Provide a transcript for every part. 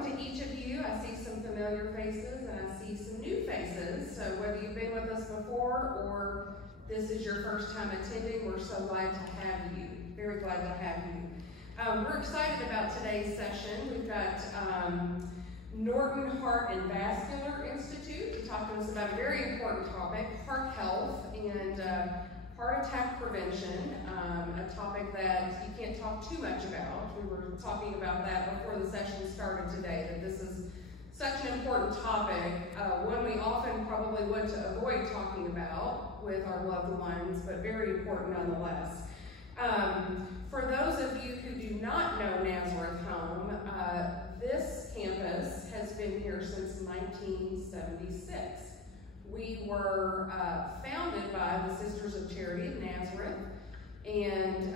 welcome to each of you. I see some familiar faces and I see some new faces. So whether you've been with us before or this is your first time attending, we're so glad to have you. Very glad to have you. We're excited about today's session. We've got Norton Heart Vascular Institute to talk to us about a very important topic, heart health and heart attack prevention, a topic that you can't talk too much about. We were talking about that before the session started today, that this is such an important topic, one we often probably want to avoid talking about with our loved ones, but very important nonetheless. For those of you who do not know Nazareth Home, this campus has been here since 1976. We were founded by the Sisters of Charity of Nazareth and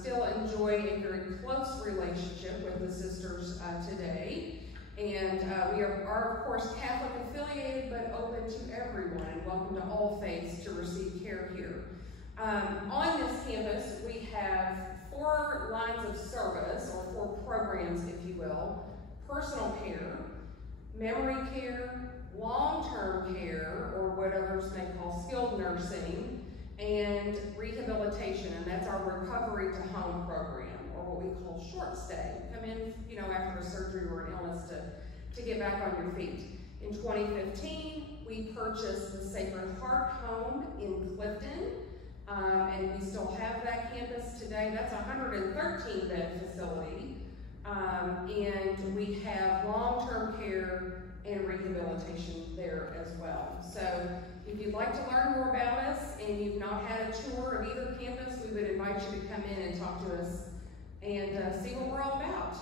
still enjoy a very close relationship with the sisters today. And we are, of course, Catholic affiliated, but open to everyone and welcome to all faiths to receive care here. On this campus, we have 4 lines of service, or 4 programs, if you will: personal care, memory care, long-term care, or what others may call skilled nursing, and rehabilitation, and that's our recovery to home program, or what we call short stay. Come in, after a surgery or an illness to get back on your feet. In 2015, we purchased the Sacred Heart Home in Clifton, and we still have that campus today. That's a 113-bed facility, and we have long-term care and rehabilitation there as well. So if you'd like to learn more about us and you've not had a tour of either campus, we would invite you to come in and talk to us and see what we're all about.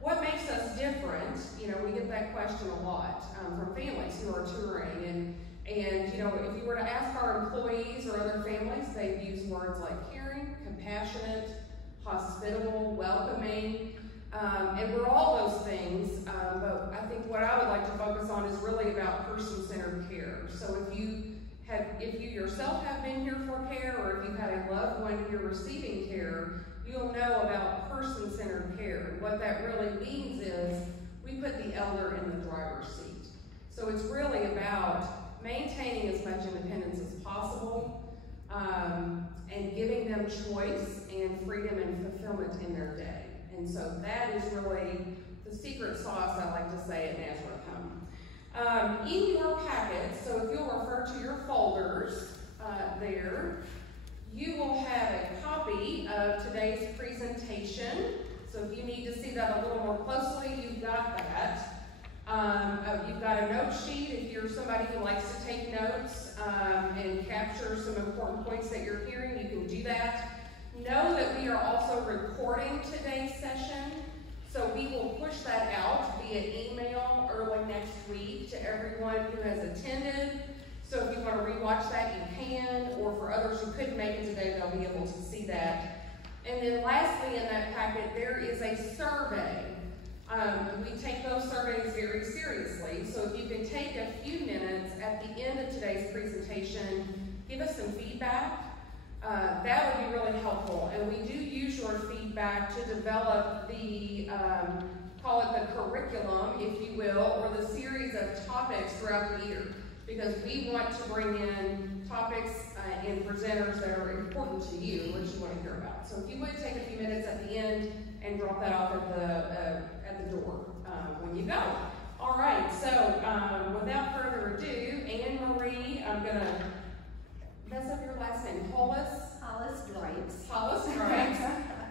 What makes us different? We get that question a lot from families who are touring, and if you were to ask our employees or other families, they'd use words like caring, compassionate, hospitable, welcoming. And we're all those things, but I think what I would like to focus on is really about person-centered care. So if you yourself have been here for care, or if you've had a loved one here receiving care, you'll know about person-centered care. And what that really means is we put the elder in the driver's seat. So it's really about maintaining as much independence as possible, and giving them choice and freedom and fulfillment in their day. And so that is really the secret sauce, I like to say, at Nazareth Home. In your packets, so if you'll refer to your folders there, you will have a copy of today's presentation. So if you need to see that a little more closely, you've got that. You've got a note sheet if you're somebody who likes to take notes and capture some important points that you're hearing, you can do that. Know that we are also recording today's session, so we will push that out via email early next week to everyone who has attended. So if you want to rewatch that, you can, or for others who couldn't make it today, they'll be able to see that. And then lastly in that packet, there is a survey. We take those surveys very seriously, so if you can take a few minutes at the end of today's presentation, give us some feedback. That would be really helpful, and we do use your feedback to develop the, call it the curriculum, if you will, or the series of topics throughout the year, because we want to bring in topics and presenters that are important to you, which you want to hear about. So if you would take a few minutes at the end and drop that off at the door when you go. All right, so without further ado, Marie, I'm going to mess up your last name. Holas-Dryps. Holas-Dryps.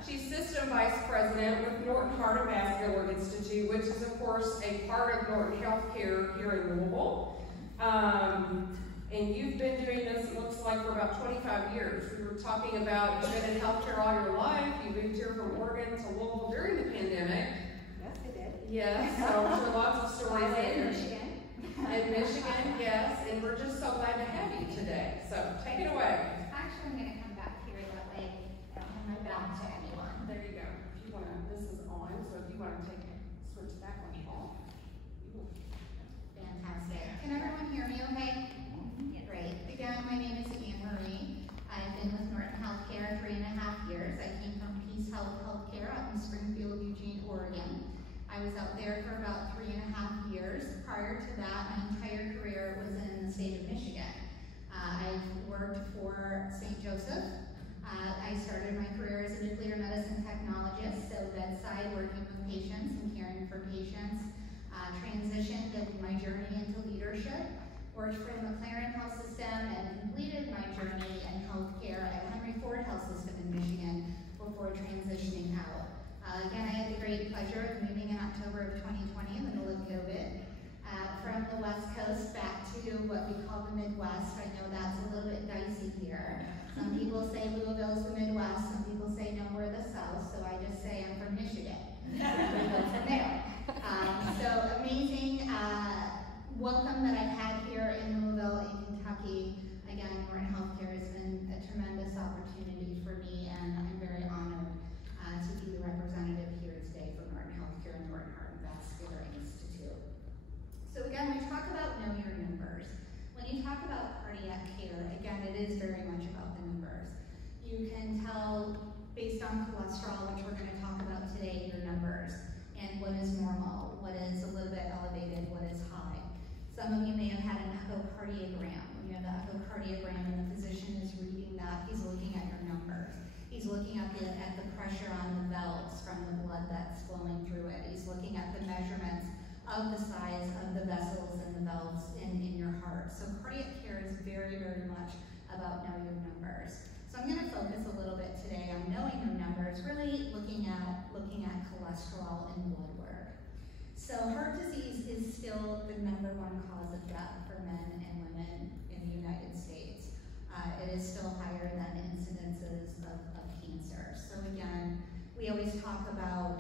She's System Vice President with Norton Heart Vascular Institute, which is, of course, a part of Norton Healthcare here in Louisville. And you've been doing this, it looks like, for about 25 years. We were talking about you've been in healthcare all your life. You moved here from Oregon to Louisville during the pandemic. Yes, I did. Yes, so there are lots of stories in Michigan. In Michigan, yes, and we're just so glad to have you today. So take it away. Actually, I'm going to come back here that way. I don't have my back to anyone. There you go. If you want to, this is on, so if you want to switch that one off. Fantastic. Can everyone hear me okay? Yeah. Great. Again, my name is Marie. I've been with Norton Healthcare 3.5 years. I came from Peace Healthcare out in Springfield, Eugene, Oregon. I was out there patients. Transitioned in my journey into leadership, worked for the McLaren Health System, and completed my journey in healthcare at Henry Ford Health System in Michigan before transitioning out. Again, I had the great pleasure of moving in October of 2020 in the middle of COVID. From the West Coast back to what we call the Midwest. I know that's a little bit dicey here. Some people say Louisville's the Midwest, some people say no, we're the South, so I just say I'm from Michigan. We go from there. So amazing welcome that I've had here in Louisville, in Kentucky. Again, Norton Healthcare has been a tremendous opportunity for me, and I'm very honored to be the representative here today for Norton Healthcare and Norton Heart Vascular Institute. So again, we talk about know your numbers. When you talk about cardiac care, again, it is very much about the numbers. You can tell based on cholesterol, which we're going to talk about today, your numbers, and what is normal, what is a little bit elevated, what is high. Some of you may have had an echocardiogram. When you have the echocardiogram and the physician is reading that, he's looking at your numbers. He's looking at the pressure on the valves from the blood that's flowing through it. He's looking at the measurements of the size of the vessels and the valves in your heart. So cardiac care is very, very much about know your numbers. So I'm going to focus a little bit today on knowing your numbers, really looking at cholesterol and blood work. So heart disease is still the #1 cause of death for men and women in the United States. It is still higher than incidences of cancer. So again, we always talk about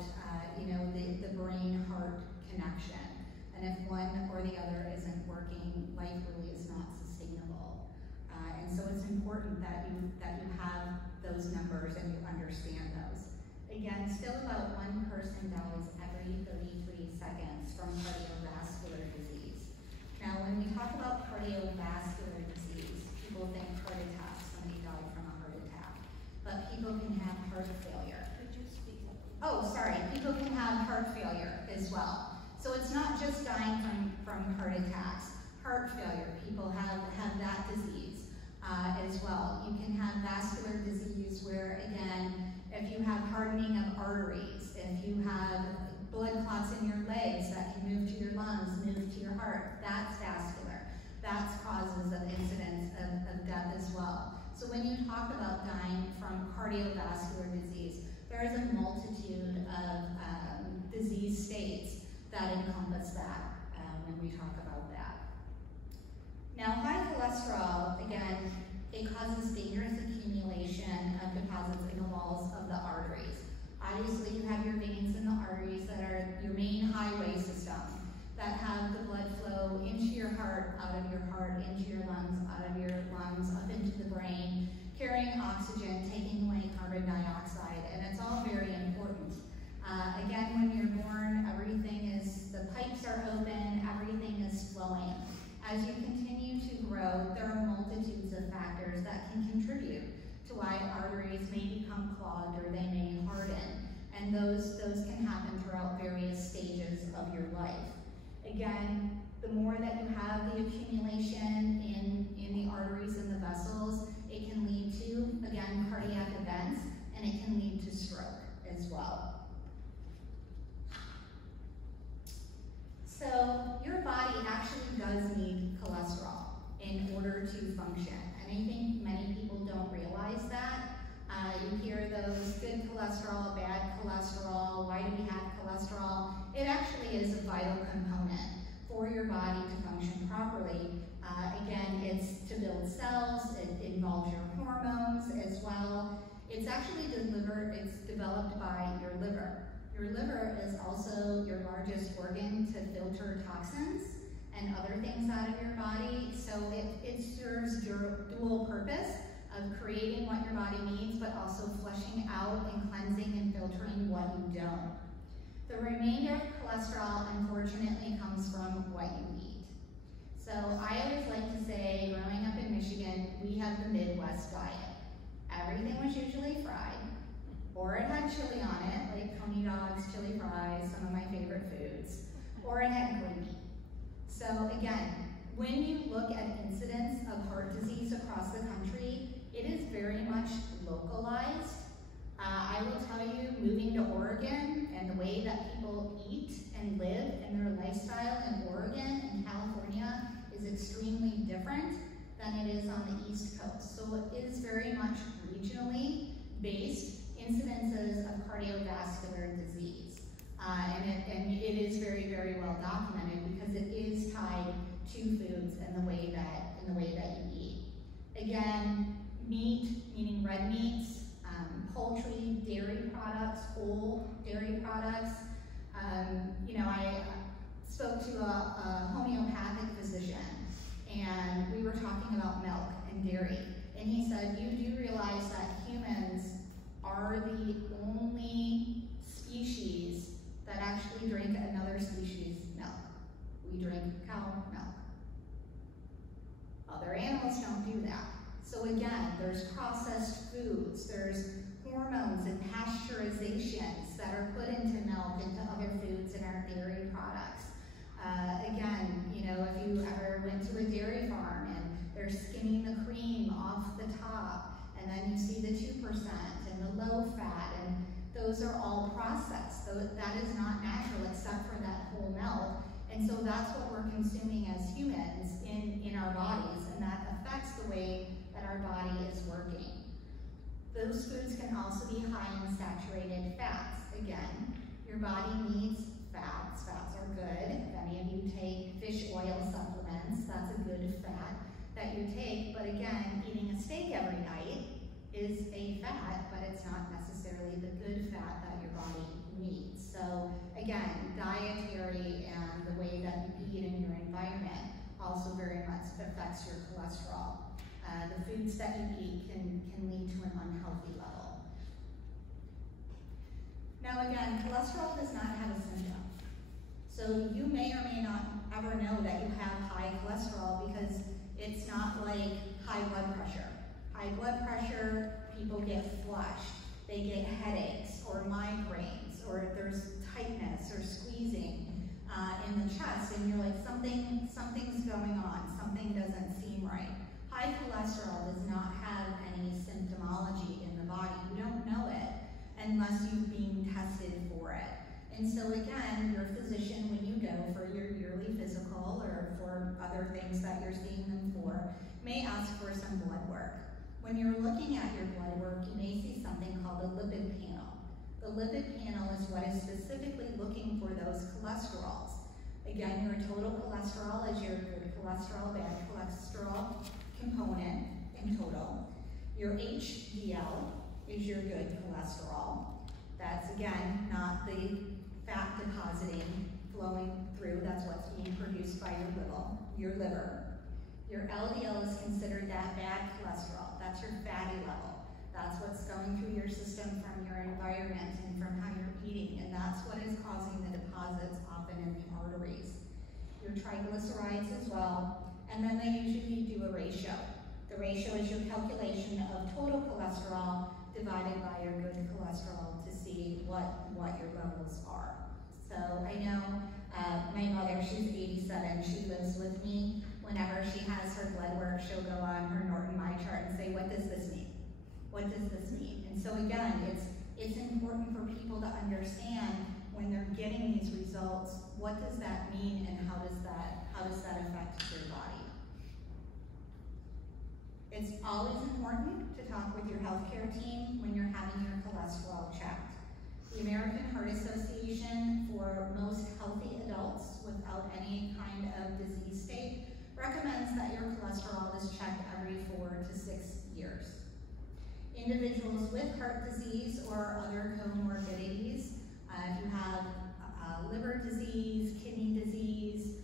the brain-heart connection, and if one or the other isn't working, life really is not sustainable. And so it's important that you have those numbers and you understand those. Again, still about 1 person dies every 33 seconds from cardiovascular disease. Now, when we talk about cardiovascular disease, people think heart attack, somebody died from a heart attack, but people can have heart failure. Could you speak up? Oh, sorry, people can have heart failure as well. So it's not just dying from heart attacks. Heart failure, people have that disease as well. You can have vascular disease where, again, if you have hardening of arteries, if you have blood clots in your legs that can move to your lungs, move to your heart, that's vascular. That's causes of incidence of death as well. So when you talk about dying from cardiovascular disease, there is a multitude of disease states that encompass that when we talk about that. Now, high cholesterol, again, it causes dangerous accumulation of deposits in the walls of the arteries. Obviously, you have your veins in the arteries that are your main highway system that have the blood flow into your heart, out of your heart, into your lungs, out of your lungs, up into the brain, carrying oxygen, taking away carbon dioxide, and it's all very important. Again, when you're born, the pipes are open, everything is flowing. As you continue to grow, there are multitudes of factors that can contribute to why arteries may become clogged or they may harden. And those can happen throughout various stages of your life. Again, the more that you have the accumulation in the arteries and the vessels, it can lead to, again, cardiac events, and it can lead to stroke as well. So your body actually does need cholesterol in order to function. And I think many people don't realize that. You hear those good cholesterol, bad cholesterol, why do we have cholesterol? It actually is a vital component for your body to function properly. Again, it's to build cells, it involves your hormones as well. It's actually developed by your liver. Your liver is also your largest organ to filter toxins and other things out of your body. So it serves your dual purpose of creating what your body needs, but also flushing out and cleansing and filtering what you don't. The remainder of cholesterol, unfortunately, comes from what you eat. So I always like to say, growing up in Michigan, we have the Midwest diet. Everything was usually fried, or it had chili on it, like coney dogs, chili fries, some of my favorite foods, or it had green meat. So again, when you look at incidence of heart disease across the country, it is very much localized. I will tell you, moving to Oregon and the way that people eat and can live and their lifestyle in Oregon and California is extremely different than it is on the East Coast. So it is very much regionally based incidences of cardiovascular disease. And it is very, very well documented because it is tied to foods and the way that you eat. Again, meat, meaning red meats, poultry, dairy products, whole dairy products. I spoke to a homeopathic physician, and we were talking about milk and dairy. And he said, you do realize that humans are the only species that actually drink another species' milk. We drink cow milk. Other animals don't do that. So again, there's processed foods, there's hormones and pasteurizations that are put into milk, into other foods in our dairy products. Again, if you ever went to a dairy farm and they're skimming the cream off the top, and then you see the 2% and the low fat, and those are all processed. So that is not natural except for that whole milk. And so that's what we're consuming as humans in our bodies, and that affects the way that our body is working. Those foods can also be high in saturated fats. Again, your body needs fats. Fats are good. If any of you take fish oil supplements, that's a good fat that you take. But again, eating a steak every night is a fat, but it's not necessarily the good fat that your body needs. So again, dietary and the way that you eat in your environment also very much affects your cholesterol. The foods that you eat can lead to an unhealthy level. Now again, cholesterol does not have a symptom. So you may or may not ever know that you have high cholesterol because it's not like high blood pressure. High blood pressure, people get flushed, they get headaches or migraines, or there's tightness or squeezing in the chest, and you're like, something's going on, something doesn't seem right. High cholesterol does not have any symptomology in the body. You don't know it unless you've been tested for it. And so again, your physician, when you go for your yearly physical or for other things that you're seeing them for, may ask for some blood work. When you're looking at your blood work, you may see something called a lipid panel. The lipid panel is what is specifically looking for those cholesterols. Again, your total cholesterol is your good cholesterol, bad cholesterol component in total. Your HDL is your good cholesterol. That's again not the fat depositing, flowing through. That's what's being produced by your liver. Your LDL is considered that bad cholesterol. That's your fatty level. That's what's going through your system from your environment and from how you're eating, and that's what is causing the deposits often in the arteries. Your triglycerides as well, and then they usually do a ratio. The ratio is your calculation of total cholesterol divided by your good cholesterol to see what your levels are. So I know my mother, she's 87, she lives with me. Whenever she has her blood work, she'll go on her Norton Heart chart and say, what does this mean? What does this mean? And so again, it's important for people to understand when they're getting these results, what does that mean and how does that affect your body? It's always important to talk with your healthcare team when you're having your cholesterol checked. The American Heart Association, for most healthy adults without any kind of disease state, recommends that your cholesterol is checked every 4 to 6 years. Individuals with heart disease or other comorbidities, if you have liver disease, kidney disease,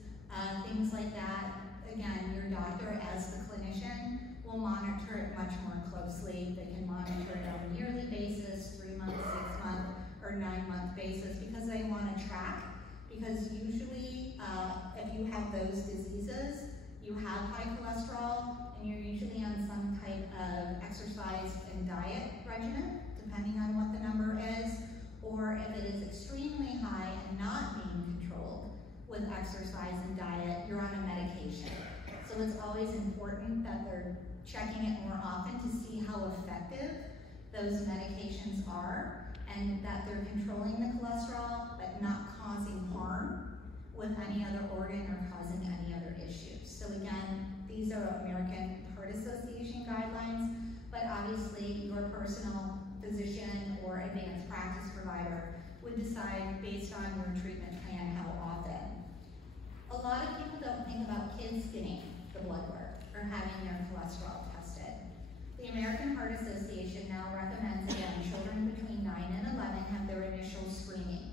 things like that, again, your doctor as the clinician will monitor it much more closely. They can monitor it on a yearly basis, 3-month, 6-month, or 9-month basis because they want to track. Because usually, if you have those diseases, you have high cholesterol, and you're usually on some type of exercise and diet regimen, depending on what the number is, or if it is extremely high and not being controlled with exercise and diet, you're on a medication. So it's always important that they're checking it more often to see how effective those medications are and that they're controlling the cholesterol but not causing harm with any other organ or causing any other issues. So again, these are American Heart Association guidelines, but obviously your personal physician or advanced practice provider would decide based on your treatment plan how often. A lot of people don't think about kids getting the blood work or having their cholesterol tested. The American Heart Association now recommends, again, children between 9 and 11 have their initial screening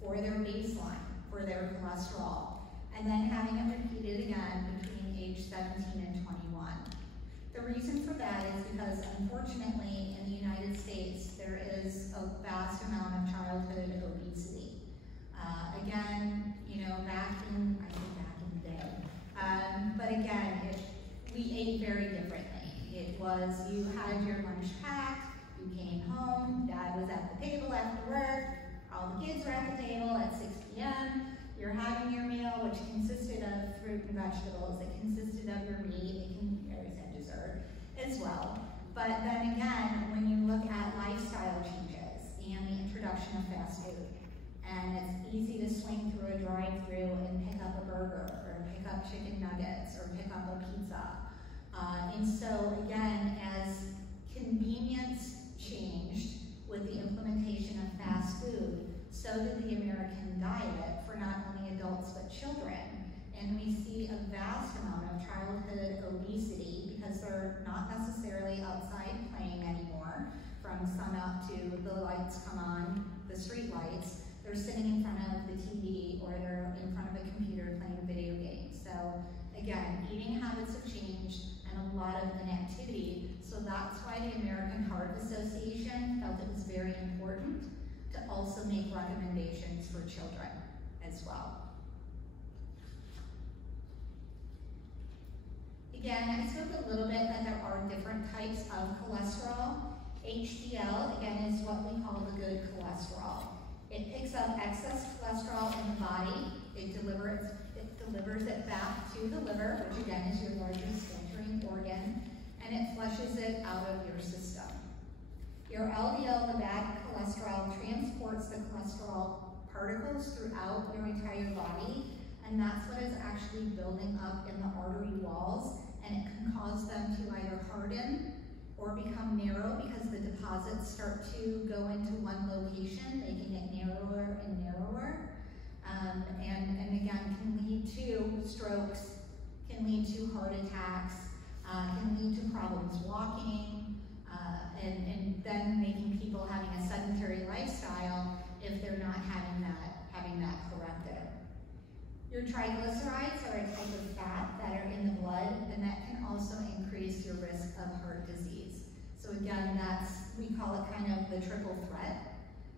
for their baseline, for their cholesterol, and then having it repeated again between age 17 and 21. The reason for that is because, unfortunately, in the United States, there is a vast amount of childhood obesity. Again, you know, back in the day, but again, we ate very differently. It was, you had your lunch packed, you came home, dad was at the table after work, all the kids were at the table at 6 p.m., you're having your meal, which consisted of fruit and vegetables, it consisted of your meat, you always had dessert as well. But then again, when you look at lifestyle changes and the introduction of fast food, and it's easy to swing through a drive-through and pick up a burger, or pick up chicken nuggets, or pick up a pizza. And so again, as convenience changed with the implementation of fast food, so did the American diet for not only adults but children. And we see a vast amount of childhood obesity because they're not necessarily outside playing anymore from sun up to the lights come on, the street lights. They're sitting in front of the TV or they're in front of a computer playing video games. So again, eating habits have changed and a lot of inactivity. So that's why the American Heart Association felt it was very important to also make recommendations for children as well. Again, I spoke a little bit that there are different types of cholesterol. HDL, again, is what we call the good cholesterol. It picks up excess cholesterol in the body. It delivers it back to the liver, which again is your largest filtering organ, and it flushes it out of your system. Your LDL, the bad cholesterol, transports the cholesterol particles throughout your entire body, and that's what is actually building up in the artery walls, and it can cause them to either harden or become narrow because the deposits start to go into one location, making it narrower and narrower, and again can lead to strokes, can lead to heart attacks, can lead to problems walking, and then making people having a sedentary lifestyle if they're not having that corrected. Your triglycerides are a type of fat that are in the blood, and that can also increase your risk of heart disease. So again, we call it kind of the triple threat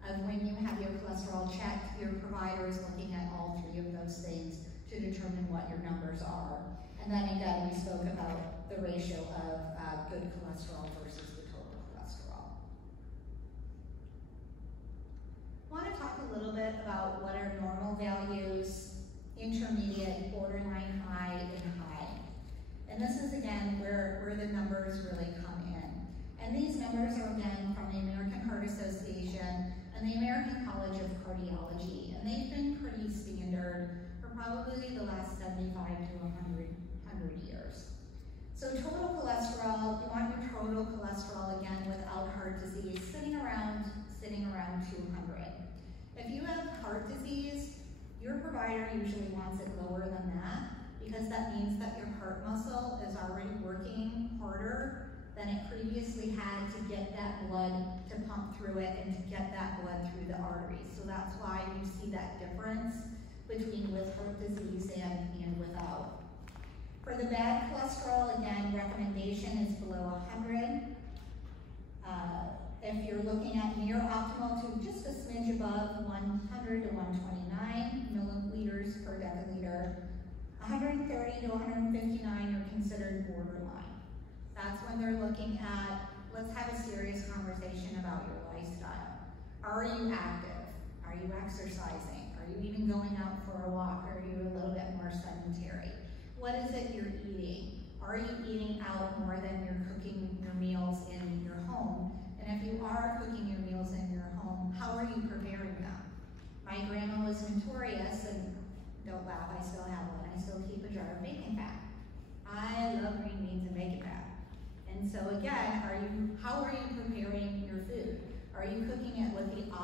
of when you have your cholesterol checked, your provider is looking at all three of those things to determine what your numbers are. And then again, we spoke about the ratio of good cholesterol versus the total cholesterol. I want to talk a little bit about what are normal values, intermediate, borderline high, and high. And this is again where the numbers really come in. And these numbers are again from the American Heart Association and the American College of Cardiology. And they've been pretty standard for probably the last 75 to 100 years. So total cholesterol, you want your total cholesterol again without heart disease sitting around 200. If you have heart disease, your provider usually wants it lower than that because that means that your heart muscle is already working harder than it previously had to get that blood to pump through it and to get that blood through the arteries. So that's why you see that difference between with heart disease and without. For the bad cholesterol, again, recommendation is below 100. If you're looking at near optimal to just a smidge above 100 to 129 milliliters per deciliter, 130 to 159 are considered borderline. That's when they're looking at, let's have a serious conversation about your lifestyle. Are you active? Are you exercising? Are you even going out for a walk? Or are you a little bit more sedentary? What is it you're eating? Are you eating out more than you're cooking your meals in your home? And if you are cooking your meals in your home, how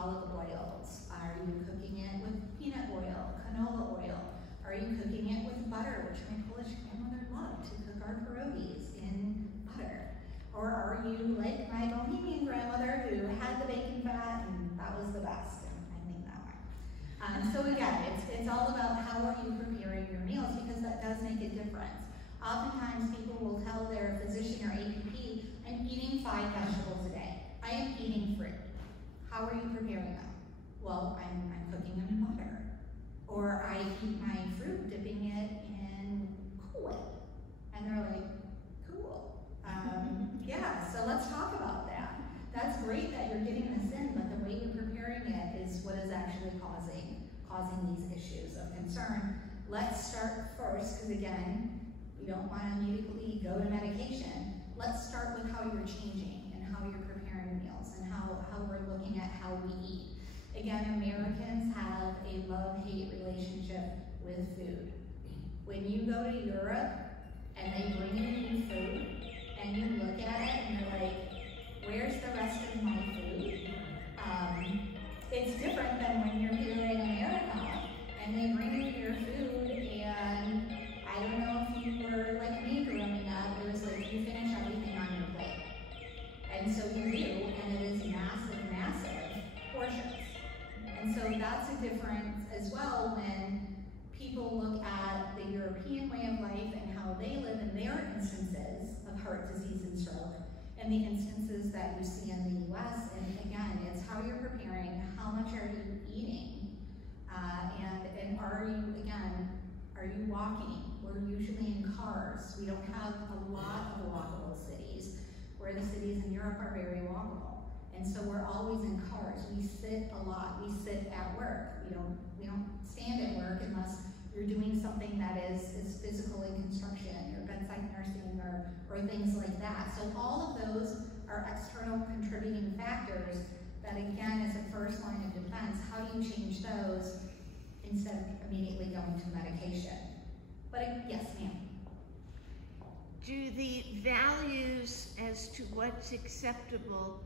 olive oils? Are you cooking it with peanut oil, canola oil? Are you cooking it with butter, which my Polish grandmother loved to cook our pierogies in butter? Or are you like my Bohemian grandmother who had the bacon fat and that was the best, and I think that one. So again, it's all about how are you preparing your meals, because that does make a difference. Oftentimes people will tell their physician or APP, I'm eating 5 vegetables a day. I am eating fruit. How are you preparing them? Well, I'm cooking them in butter. Or I eat my fruit dipping it in Kool-Aid. And they're like, cool. Yeah, so let's talk about that. That's great that you're getting this in, but the way you're preparing it is what is actually causing these issues of concern. Let's start first, because again, we don't want to immediately go to medication. Let's start with how you're changing and how you're preparing meals and how we're looking at how we eat. Again, Americans have a love-hate relationship with food. When you go to Europe and they bring you new food and you look at it and you're like, where's the rest of my food? It's different than when you're here in America and they bring you your food, and I don't know if you were like me growing up, it was like you finish everything on your plate. And so you do, and it is massive, massive portions. And so that's a difference as well when people look at the European way of life and how they live in their instances of heart disease and stroke, and the instances that you see in the US. And again, it's how you're preparing, how much are you eating, and are you walking? We're usually in cars. We don't have a lot of walkable cities, where the cities in Europe are very walkable. And so we're always in cars. We sit a lot. We sit at work. We don't stand at work unless you're doing something that is physical in construction or bedside nursing or things like that. So all of those are external contributing factors that again is a first line of defense. How do you change those instead of immediately going to medication? But yes, ma'am. Do the values as to what's acceptable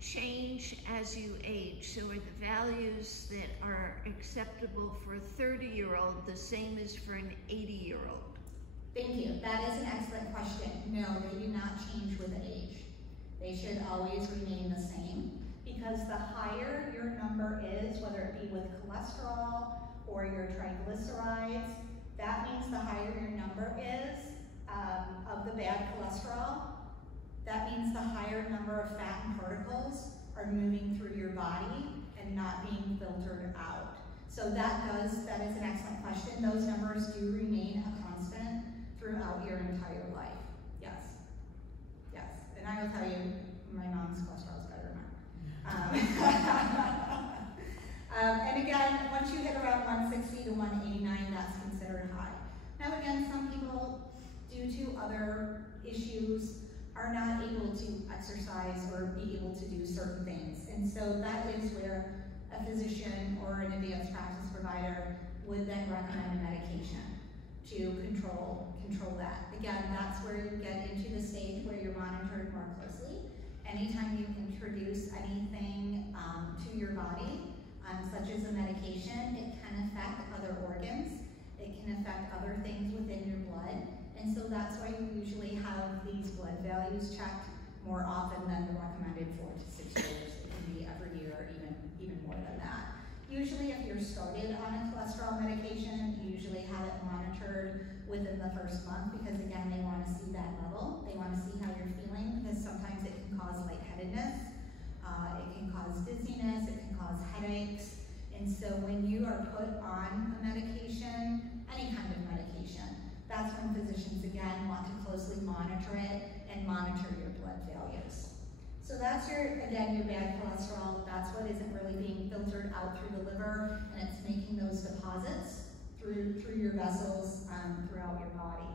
change as you age? So are the values that are acceptable for a 30-year-old the same as for an 80-year-old? Thank you. That is an excellent question. No, they do not change with age. They should always remain the same, because the higher your number is, whether it be with cholesterol or your triglycerides, that means the higher your number is of the bad cholesterol, that means the higher number of fat and particles are moving through your body and not being filtered out. So that is an excellent question. Those numbers do remain a constant throughout your entire life. Yes. Yes. And I will tell you, my mom's cholesterol is better than mine. And again, once you hit around 160 to 189, that's considered high. Now again, some people, due to other issues, are not able to exercise or be able to do certain things. And so that is where a physician or an advanced practice provider would then recommend a medication to control that. Again, that's where you get into the stage where you're monitored more closely. Anytime you introduce anything to your body, such as a medication, it can affect other organs. It can affect other things within your blood. And so that's why we usually have these blood values checked more often than the recommended 4 to 6 years. It can be every year, or even more than that. Usually if you're started on a cholesterol medication, you usually have it monitored within the first month, because again, they want to see that level. They want to see how you're feeling, because sometimes it can cause lightheadedness, it can cause dizziness, it can cause headaches. And so when you are put on a medication, any kind of medication, that's when physicians again want to closely monitor it and monitor your blood values. So that's your bad cholesterol. That's what isn't really being filtered out through the liver, and it's making those deposits through your vessels throughout your body.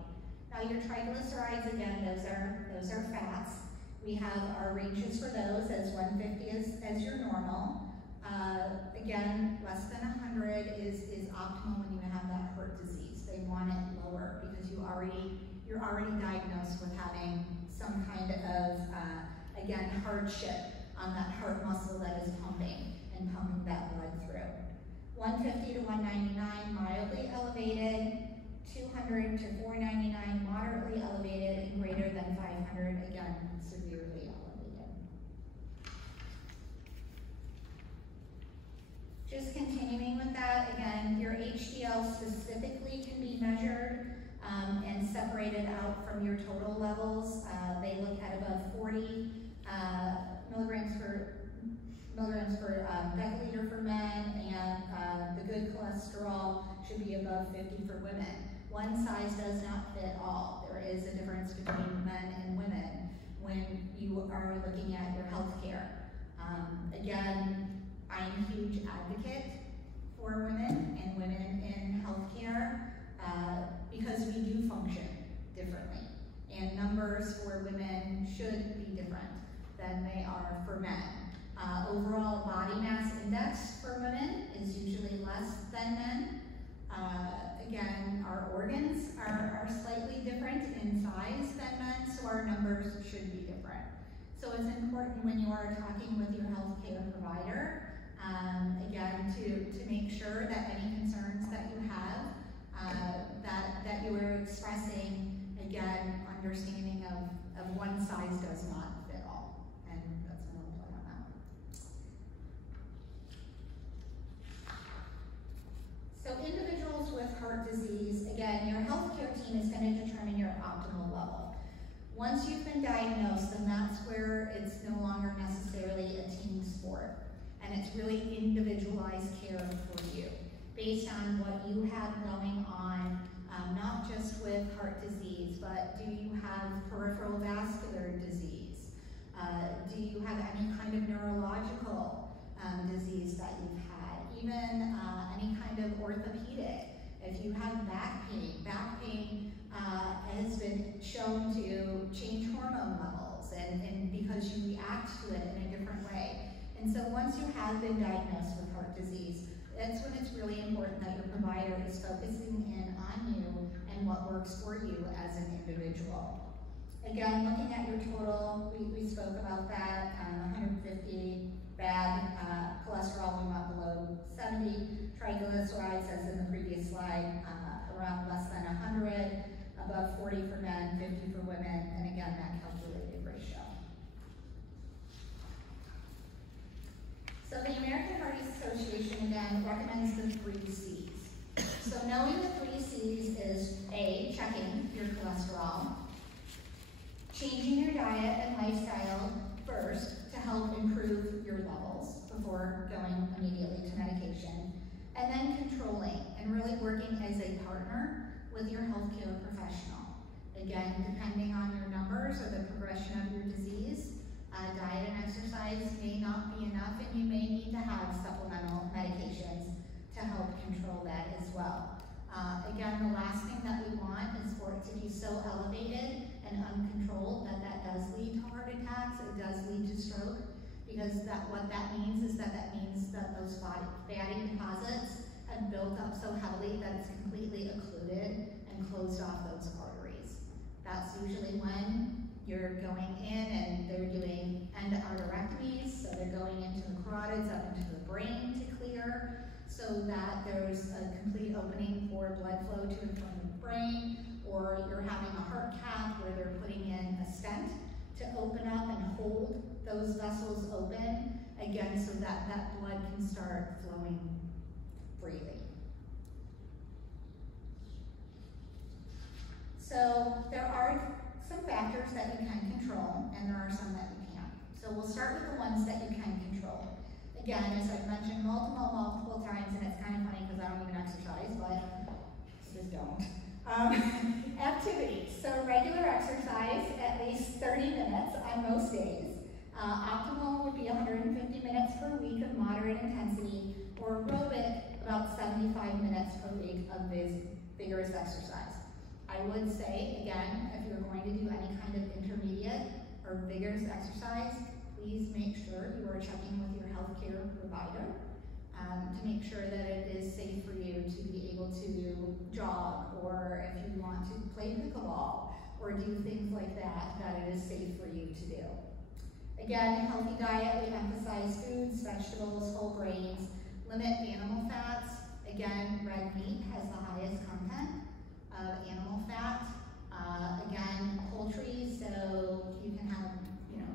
Now your triglycerides, again, those are fats. We have our ranges for those as 150 as your normal. Again, less than 100 is optimal when you have that heart disease. They want it lower because you're already diagnosed with having some kind of, again, hardship on that heart muscle that is pumping 150 to 199, mildly elevated, 200 to 499, moderately elevated, and greater than 500, again, severely elevated. Just continuing with that, again, your HDL specifically can be measured and separated out from your total levels. They look at above 40 milligrams per deciliter for men, and the good cholesterol should be above 50 for women. One size does not fit all. There is a difference between men and women when you are looking at your health care. Again, I'm a huge advocate for women and women in healthcare because we do function differently. And numbers for women should be different than they are for men. Overall body mass index for women is usually less than men. Again, our organs are slightly different in size than men, so our numbers should be different. So it's important when you are talking with your healthcare provider, again, to make sure that any concerns that you have, that you are expressing, again, understanding of one size does not fit all. And that's another point on that. So individuals with heart disease, again, your healthcare team is going to determine your optimal level. Once you've been diagnosed, then that's where it's no longer necessarily a team sport. And it's really individualized care for you, based on what you have going on, not just with heart disease, but do you have peripheral vascular disease? Do you have any kind of neurological disease that you've had? Even any kind of orthopedic. If you have back pain has been shown to change hormone levels, and because you react to it in a different way. And so once you have been diagnosed with heart disease, that's when it's really important that your provider is focusing in on you and what works for you as an individual. Again, looking at your total, we spoke about that, 150 bad cholesterol, we want below 70, triglycerides, as in the previous slide, around less than 100, above 40 for men, 50 for women, and again, that calculated ratio. So the American Heart Association, again, recommends the 3 C's. So knowing the 3 C's is A, checking your cholesterol, changing your diet and lifestyle first to help improve your levels before going immediately to medication, and then controlling and really working as a partner with your healthcare professional. Again, depending on your numbers or the progression of your disease, diet and exercise may not be enough, and you may need to have supplemental medications to help control that as well. Again, the last thing that we want is for it to be so elevated and uncontrolled that that does lead to heart attacks, it does lead to stroke, because what that means is that those fatty deposits have built up so heavily that it's completely occluded and closed off those arteries. That's usually when you're going in and they're doing endarterectomies, so they're going into the carotids up into the brain to clear, so that there's a complete opening for blood flow to and from the brain, or you're having a heart cath where they're putting in a stent to open up and hold those vessels open, again, so that that blood can start flowing freely. So there are some factors that you can control, and there are some that you can't. So we'll start with the ones that you can control. Again, as I've mentioned multiple times, and it's kind of funny because I don't even exercise, but just don't. Activities. So regular exercise, at least 30 minutes on most days. Optimal would be 150 minutes per week of moderate intensity, or aerobic, about 75 minutes per week of vigorous exercise. I would say, again, if you're going to do any kind of intermediate or vigorous exercise, please make sure you are checking with your healthcare provider to make sure that it is safe for you to be able to jog, or if you want to play pickleball or do things like that, that it is safe for you to do. Again, a healthy diet, we emphasize foods, vegetables, whole grains, limit animal fats, Again, red meat has the highest content of animal fat. Again, poultry, so you can have,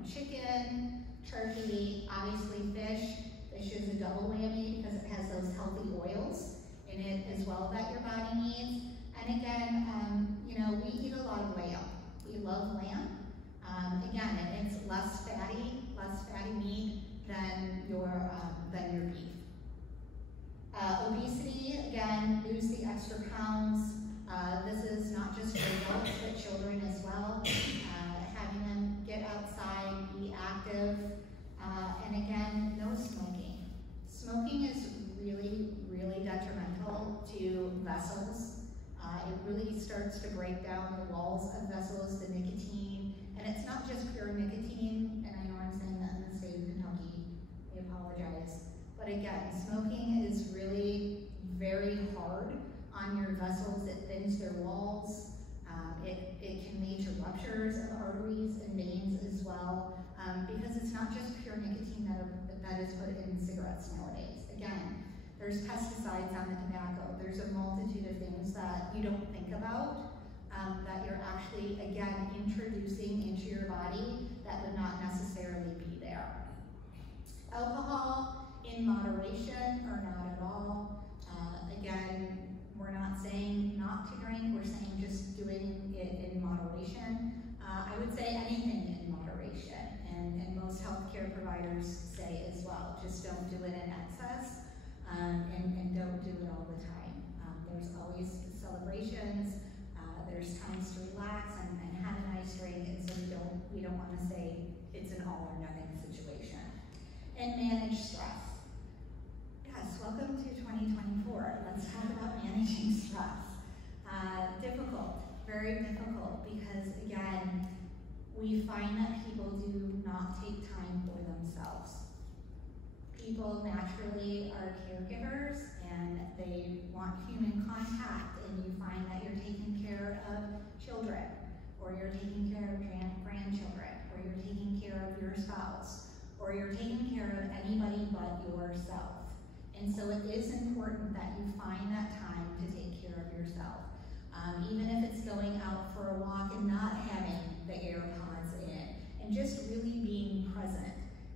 chicken, turkey, obviously fish. Fish is a double whammy because it has those healthy oils in it as well that your body needs. And again, we eat a lot of lamb. We love lamb. Again, it's less fatty meat than your beef. Obesity, again, lose the extra pounds. This is not just for adults, but children as well. Having them get outside, be active, and again, no smoking. Smoking is really, really detrimental to vessels. It really starts to break down the walls of vessels, the nicotine, and it's not just pure nicotine, and I know I'm saying that in the state of Kentucky, I apologize. But again, smoking is really very hard on your vessels. It thins their walls. It can lead to ruptures of arteries and veins as well, because it's not just pure nicotine that is put in cigarettes nowadays. Again, there's pesticides on the tobacco. There's a multitude of things that you don't think about that you're actually, again, introducing into your body that would not necessarily be there. Alcohol in moderation or not at all. Again, we're not saying not to drink, we're saying just doing it in moderation. I would say anything in moderation, and most healthcare providers say as well, just don't do it in excess, and don't do it all the time. There's always celebrations, there's times to relax and have a nice drink, and so we don't want to say it's an all or nothing situation. And manage stress. Yes, welcome to 2024. Let's talk about managing stress. Difficult, very difficult, because again, we find that people do not take time for themselves. People naturally are caregivers and they want human contact, and you find that you're taking care of children, or you're taking care of grandchildren, or you're taking care of your spouse, or you're taking care of anybody but yourself. And so it is important that you find that time to take care of yourself. Even if it's going out for a walk and not having the AirPods in, and just really being present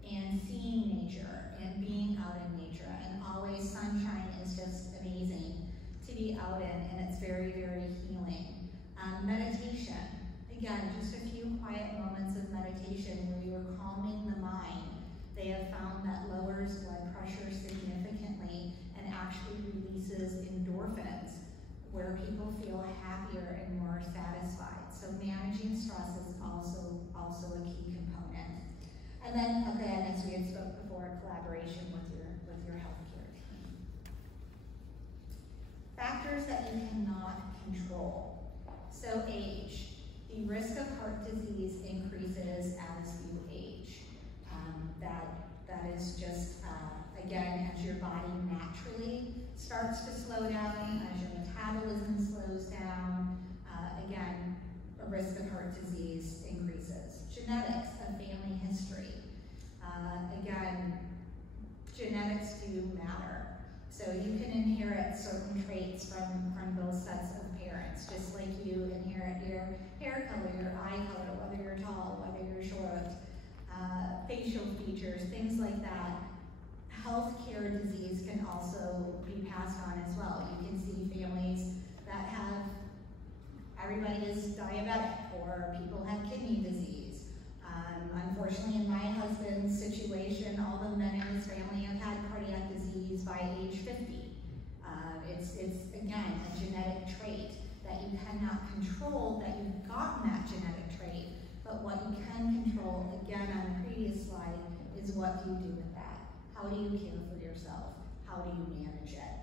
and seeing nature and being out in nature. And always sunshine is just amazing to be out in, and it's very, very healing. Meditation, again, just a few quiet moments of meditation where you are calming the mind. They have found that lowers blood pressure significantly and actually releases endorphins, where people feel happier and more satisfied. So managing stress is also a key component. And then, again, as we had spoke before, collaboration with your healthcare team. Factors that you cannot control. So age. The risk of heart disease increases as you age. That is just, again, as your body naturally starts to slow down, as your metabolism slows down, again, a risk of heart disease increases. Genetics, a family history. Again, genetics do matter. So you can inherit certain traits from both sets of parents, just like you inherit your hair color, your eye color, whether you're tall, whether you're short, facial features, things like that. Healthcare disease can also be passed on as well. You can see families that have, everybody is diabetic, or people have kidney disease. Unfortunately, in my husband's situation, all the men in his family have had cardiac disease by age 50. It's again, a genetic trait that you cannot control, that you've gotten that genetic trait, but what you can control, again, on the previous slide, is what do you do with that? How do you care for yourself? How do you manage it?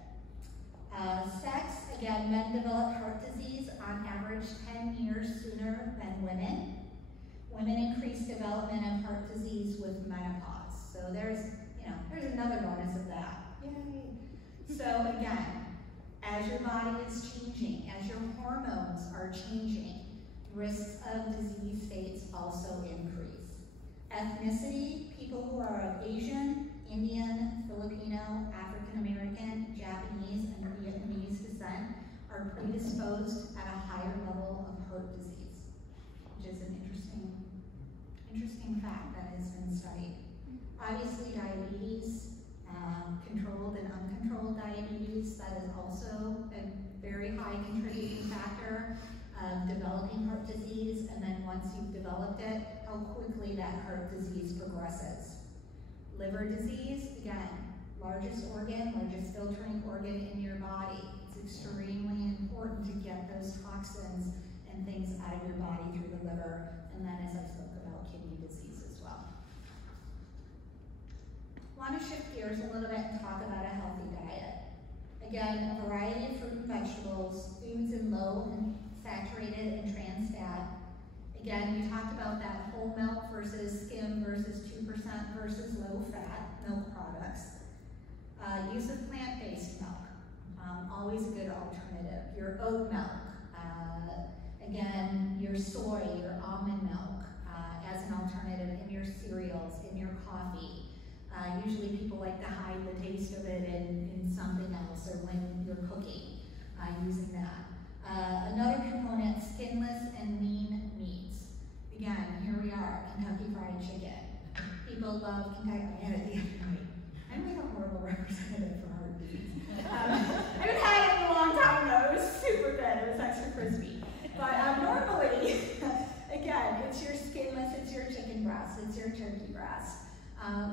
Sex, again, men develop heart disease on average 10 years sooner than women. Women increase development of heart disease with menopause. So there's another bonus of that. Yay! So again, as your body is changing, as your hormones are changing, risks of disease states also increase. Ethnicity, people who are of Asian, Indian, Filipino, African American, Japanese, and are predisposed at a higher level of heart disease, which is an interesting fact that has been studied. Obviously, diabetes, controlled and uncontrolled diabetes, that is also a very high contributing factor of developing heart disease, and then once you've developed it, how quickly that heart disease progresses. Liver disease, again, largest filtering organ in your body. It's extremely important to get those toxins and things out of your body through the liver, and then as I spoke about, kidney disease as well. I want to shift gears a little bit and talk about a healthy diet. Again, a variety of fruit and vegetables, foods in low and saturated and trans fat. Again, we talked about that whole milk versus skim versus 2% versus low fat milk products. Use of plant-based milk, always a good alternative. Your oat milk, again, your soy, your almond milk as an alternative in your cereals, in your coffee. Usually people like to hide the taste of it in something else or when you're cooking, using that. Another component, skinless and lean meats. Again, here we are, Kentucky Fried Chicken. People love Kentucky, I had it the other night. I'm like a horrible representative for heart disease. I haven't had it in a long time though, it was super good, it was extra crispy. But normally, again, it's your skinless, it's your chicken breast, it's your turkey breast.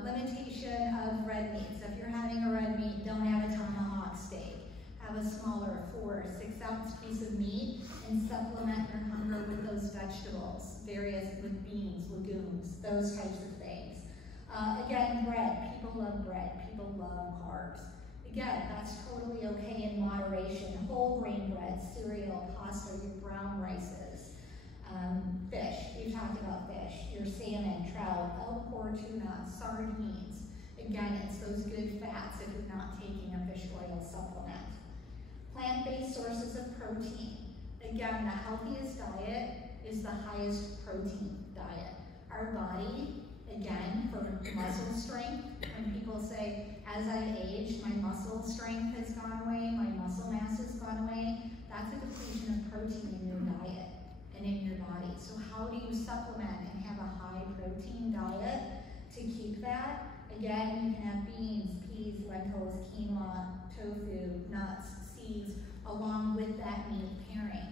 Limitation of red meat. So if you're having a red meat, don't have a tomahawk steak. Have a smaller 4 or 6 ounce piece of meat and supplement your hunger with those vegetables, with beans, legumes, those types of things. Again, bread. People love bread. People love carbs. Again, that's totally okay in moderation. Whole grain bread, cereal, pasta, your brown rices. Fish, we talked about fish, your salmon, trout, albacore, tuna, sardines. Again, it's those good fats if you're not taking a fish oil supplement. Plant-based sources of protein. Again, the healthiest diet is the highest protein diet. Our body, again, for muscle strength, when people say, as I age, my muscle strength has gone away, my muscle mass has gone away, that's a depletion of protein in your diet and in your body. So how do you supplement and have a high protein diet to keep that? Again, you can have beans, peas, lentils, quinoa, tofu, nuts, seeds, along with that meat pairing.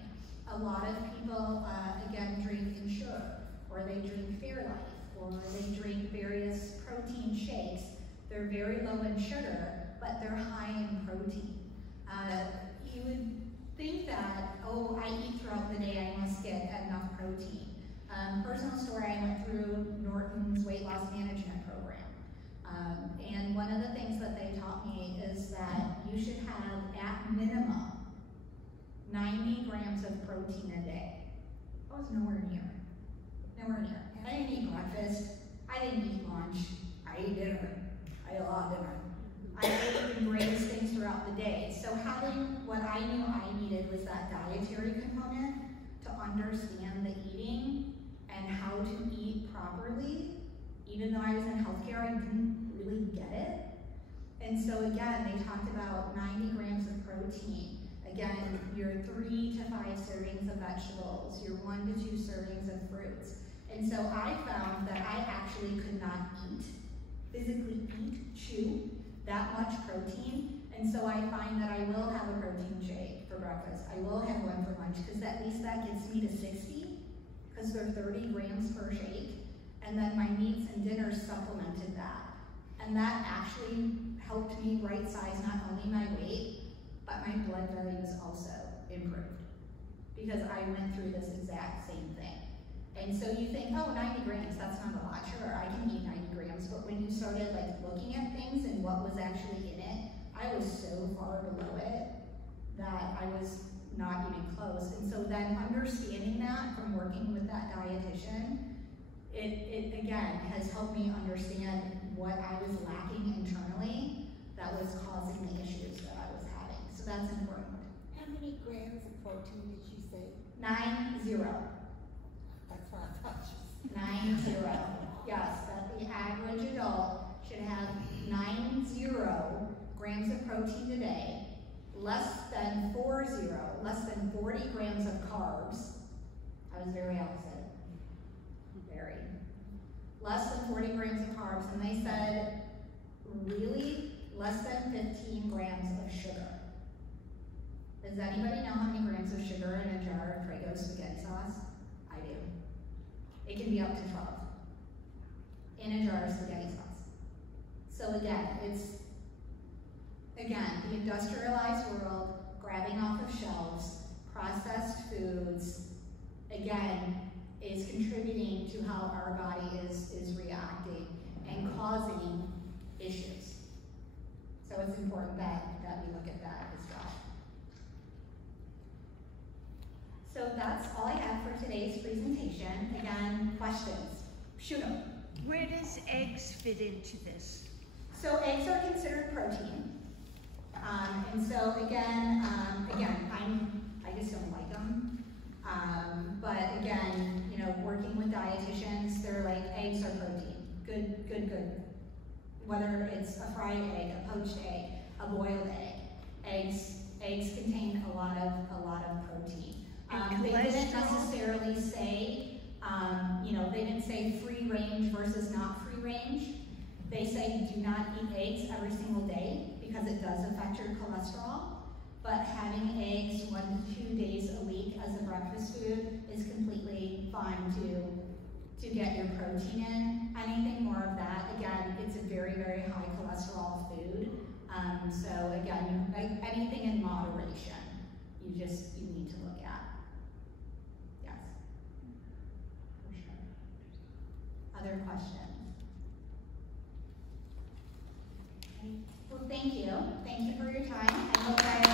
A lot of people, again, drink Ensure, or they drink Fairlife, or they drink various protein shakes. They're very low in sugar, but they're high in protein. You would think that, oh, I eat throughout the day, I must get enough protein. Personal story, I went through Norton's weight loss management program. And one of the things that they taught me is that you should have, at minimum, 90 grams of protein a day. I was nowhere near. I didn't eat breakfast, I didn't eat lunch, I ate dinner. I ate a lot of dinner. I ate the greatest things throughout the day. So what I knew I needed was that dietary component to understand the eating and how to eat properly. Even though I was in healthcare, I didn't really get it. And so again, they talked about 90 grams of protein. Again, your 3 to 5 servings of vegetables, your 1 to 2 servings of fruits. And so I found that I actually could not physically chew that much protein. And so I find that I will have a protein shake for breakfast. I will have one for lunch, because at least that gets me to 60, because they're 30 grams per shake. And then my meats and dinners supplemented that. And that actually helped me right size not only my weight, but my blood values also improved. Because I went through this exact same thing. And so you think, oh, 90 grams, that's not a lot. Sure, I can eat 90 grams, but when you started looking at things and what was actually in it, I was so far below it that I was not even close. And so then understanding that from working with that dietitian, it again has helped me understand what I was lacking internally that was causing the issues that I was having. So that's important. How many grams of protein did you say? 90. That's what I thought you said. 90. Yes, that the average adult should have 90 grams of protein a day. less than 40 grams of carbs. I was very opposite. Very. Less than 40 grams of carbs, and they said, really, less than 15 grams of sugar. Does anybody know how many grams of sugar in a jar of Prego spaghetti sauce? I do. It can be up to 12 in a jar of spaghetti sauce. So again, it's, the industrialized world, grabbing off of shelves, processed foods, again, is contributing to how our body is reacting and causing issues. So it's important that we look at that as well. So that's all I have for today's presentation. Again, questions? Shoot them. Where does eggs fit into this? So eggs are considered protein. And so again, I just don't like them. But again, you know, working with dietitians, they're like, eggs are protein. Good. Whether it's a fried egg, a poached egg, a boiled egg, eggs contain a lot of protein. They didn't necessarily say, you know, they didn't say free range versus not free range. They say do not eat eggs every single day because it does affect your cholesterol. But having eggs 1 to 2 days a week as a breakfast food is completely fine to get your protein in. Anything more of that, again, it's a very, very high cholesterol food. So again, anything in moderation, you need to look at. Yes. For sure. Other questions? Okay. Well, thank you. Thank you for your time. I hope I